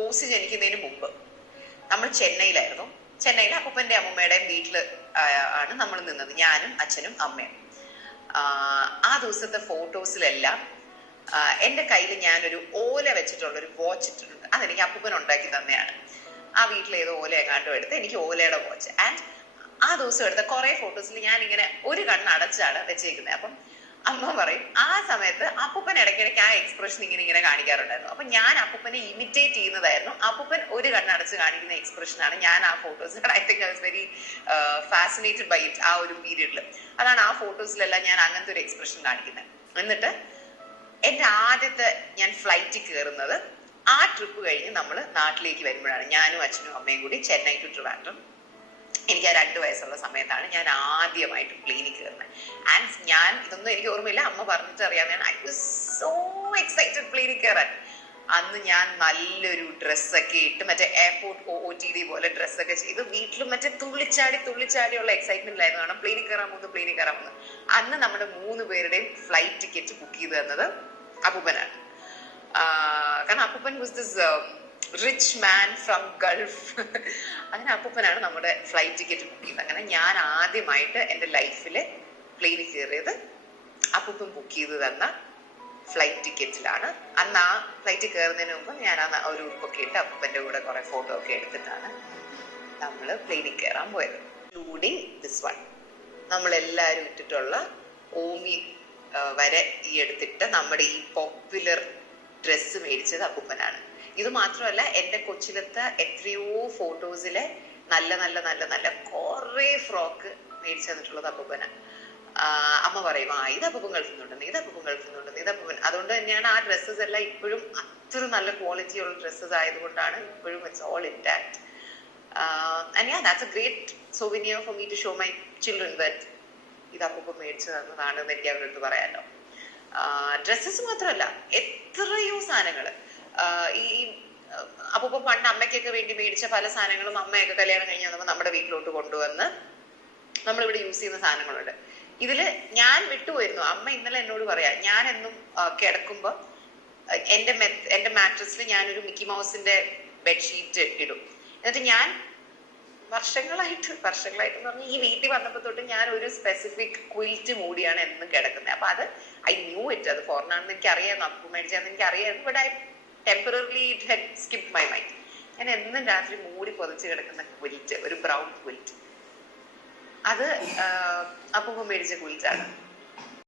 Aussie ജനിക്കുന്നതിന് മുമ്പ് നമ്മൾ ചെന്നൈയിലായിരുന്നു. ചെന്നൈയിൽ അപ്പൂപ്പന്റെ അമ്മൂമ്മയുടെയും വീട്ടിൽ ആണ് നമ്മൾ നിന്നത്, ഞാനും അച്ഛനും അമ്മയും. ആ ദിവസത്തെ ഫോട്ടോസിലെല്ലാം എൻ്റെ കയ്യിൽ ഞാനൊരു ഓല വെച്ചിട്ടുള്ളൊരു വാച്ച് ഇട്ടിട്ടുണ്ട്. അതെനിക്ക് അപ്പൂപ്പൻ ഉണ്ടാക്കി തന്നെയാണ്. ആ വീട്ടിൽ ഏതോ ഓല എങ്ങാണ്ടും എടുത്ത് എനിക്ക് ഓലയുടെ വാച്ച്. ആൻഡ് ആ ദിവസം എടുത്ത കുറെ ഫോട്ടോസിൽ ഞാൻ ഇങ്ങനെ ഒരു കണ്ണ് അടച്ചാണ് വെച്ചേക്കുന്നത്. അപ്പം അമ്മ പറയും ആ സമയത്ത് അപ്പൂപ്പൻ ഇടയ്ക്കിടയ്ക്ക് ആ എക്സ്പ്രഷൻ ഇങ്ങനെ കാണിക്കാറുണ്ടായിരുന്നു. അപ്പൊ ഞാൻ അപ്പൂപ്പനെ ഇമിറ്റേറ്റ് ചെയ്യുന്നതായിരുന്നു. അപ്പൂപ്പൻ ഒരു കണ്ണടച്ച് കാണിക്കുന്ന എക്സ്പ്രഷനാണ് ഞാൻ ആ photos. I think I was very fascinated by it. ആ ഒരു പീരീഡിൽ അതാണ് ആ ഫോട്ടോസിലെല്ലാം ഞാൻ അങ്ങനത്തെ ഒരു എക്സ്പ്രഷൻ കാണിക്കുന്നത്. എന്നിട്ട് എൻ്റെ ആദ്യത്തെ ഞാൻ ഫ്ലൈറ്റിൽ കയറുന്നത് ആ ട്രിപ്പ് കഴിഞ്ഞ് നമ്മൾ നാട്ടിലേക്ക് വരുമ്പോഴാണ്. ഞാനും അച്ഛനും അമ്മയും കൂടി ചെന്നൈ ടു ട്രിവാൻഡ്രം. എനിക്ക് ആ 2 വയസ്സുള്ള സമയത്താണ് ഞാൻ ആദ്യമായിട്ട് പ്ലെയിനിൽ കയറുന്നത്. ആൻഡ് ഞാൻ ഇതൊന്നും എനിക്ക് ഓർമ്മയില്ല, അമ്മ പറഞ്ഞിട്ട് അറിയാമെന്നാണ്. ഐ വാസ് സോ എക്സൈറ്റഡ് പ്ലെയിനിൽ കയറാൻ. അന്ന് ഞാൻ നല്ലൊരു ഡ്രസ്സൊക്കെ ഇട്ട് മറ്റേ എയർപോർട്ട് OOTD പോലെ ഡ്രസ്സൊക്കെ ചെയ്ത് വീട്ടിലും മറ്റേ തുള്ളിച്ചാടിയുള്ള എക്സൈറ്റ്മെന്റിലായിരുന്നു. കാരണം പ്ലെയിനിൽ കയറാൻ പോകുന്നു. അന്ന് നമ്മുടെ 3 പേരുടെയും ഫ്ലൈറ്റ് ടിക്കറ്റ് ബുക്ക് ചെയ്ത് തന്നത് അപ്പൂപ്പനാണ്. കാരണം അപ്പൂപ്പൻ was this rich man from Gulf. അങ്ങനെ അപ്പൂപ്പനാണ് നമ്മുടെ ഫ്ലൈറ്റ് ടിക്കറ്റ് ബുക്ക് ചെയ്തത്. അങ്ങനെ ഞാൻ ആദ്യമായിട്ട് എൻ്റെ ലൈഫിൽ പ്ലെയിനിൽ കയറിയത് അപ്പൂപ്പൻ ബുക്ക് ചെയ്ത് തന്ന ഫ്ലൈറ്റ് ടിക്കറ്റിലാണ്. അന്ന് ആ ഫ്ലൈറ്റിൽ കയറുന്നതിന് മുമ്പ് ഞാൻ ആ ഒരു ഉടുപ്പൊക്കെ ഇട്ട് അപ്പൂപ്പൻ്റെ കൂടെ കുറെ ഫോട്ടോ ഒക്കെ എടുത്തിട്ടാണ് നമ്മൾ പ്ലെയിനിൽ കയറാൻ പോയത്. Including this one. നമ്മളെല്ലാവരും ഇട്ടിട്ടുള്ള ഓമി വരെ ഈ എടുത്തിട്ട് നമ്മുടെ ഈ പോപ്പുലർ ഡ്രസ്സ് മേടിച്ചത് അപ്പൂപ്പനാണ്. ഇത് മാത്രമല്ല, എൻ്റെ കൊച്ചിലത്തെ എത്രയോ ഫോട്ടോസിലെ നല്ല കുറെ ഫ്രോക്ക് മേടിച്ചു തന്നിട്ടുള്ളത് അപ്പൂപ്പനാണ്. അമ്മ പറയും ഇത് അപ്പൂപ്പൻ ഗൾഫിന്നുണ്ടെന്ന്, ഇത് അപ്പൂപ്പൻ. അതുകൊണ്ട് തന്നെയാണ് ആ ഡ്രസ്സസ് എല്ലാം ഇപ്പോഴും അത്ര നല്ല ക്വാളിറ്റി ഉള്ള ഡ്രസ്സസ് ആയതുകൊണ്ടാണ് ഇപ്പോഴും it's all intact. And yeah, that's a great souvenir for me to show my children that ഇത് അപ്പൂപ്പൻ മേടിച്ചു തന്നതാണെന്ന് എനിക്ക് അവരുടെ അടുത്ത് പറയാമല്ലോ. ഡ്രസ്സസ് മാത്രമല്ല, എത്രയോ സാധനങ്ങൾ ഈ അപ്പൂപ്പൻ പണ്ട് അമ്മയ്ക്കൊക്കെ വേണ്ടി മേടിച്ച പല സാധനങ്ങളും അമ്മയൊക്കെ കല്യാണം കഴിഞ്ഞ് വന്നപ്പോൾ നമ്മുടെ വീട്ടിലോട്ട് കൊണ്ടുവന്ന് നമ്മളിവിടെ യൂസ് ചെയ്യുന്ന സാധനങ്ങളുണ്ട്. ഇതില് ഞാൻ വിട്ടുപോയിരുന്നു. അമ്മ ഇന്നലെ എന്നോട് പറയാ, ഞാൻ എന്നും കിടക്കുമ്പോ എന്റെ മാട്രസിൽ ഞാനൊരു മിക്കി മൗസിന്റെ ബെഡ്ഷീറ്റ് ഇടും. എന്നിട്ട് ഞാൻ വർഷങ്ങളായിട്ട് പറഞ്ഞ ഈ വീട്ടിൽ വന്നപ്പോ തൊട്ട് ഞാൻ ഒരു സ്പെസിഫിക് ക്വിൽറ്റ് മൂടിയാണ് എന്നും കിടക്കുന്നത്. അപ്പൊ അത് ഐ ന്യൂ ഇറ്റ്, അത് ഫോറിനാണെന്ന് എനിക്ക് അറിയാമായിരുന്നു, അപ്പൂ മേടിച്ചാന്ന് എനിക്ക് അറിയാമായിരുന്നു. But I temporarily it had skip my mind. ഞാൻ എന്നും രാത്രി മൂടി പൊതച്ച് കിടക്കുന്ന ക്വിൽറ്റ്, ഒരു ബ്രൗൺ ക്വിൽറ്റ്, അത് അപ്പൂപ്പൻ മേടിച്ച ക്വിൽറ്റാണ്.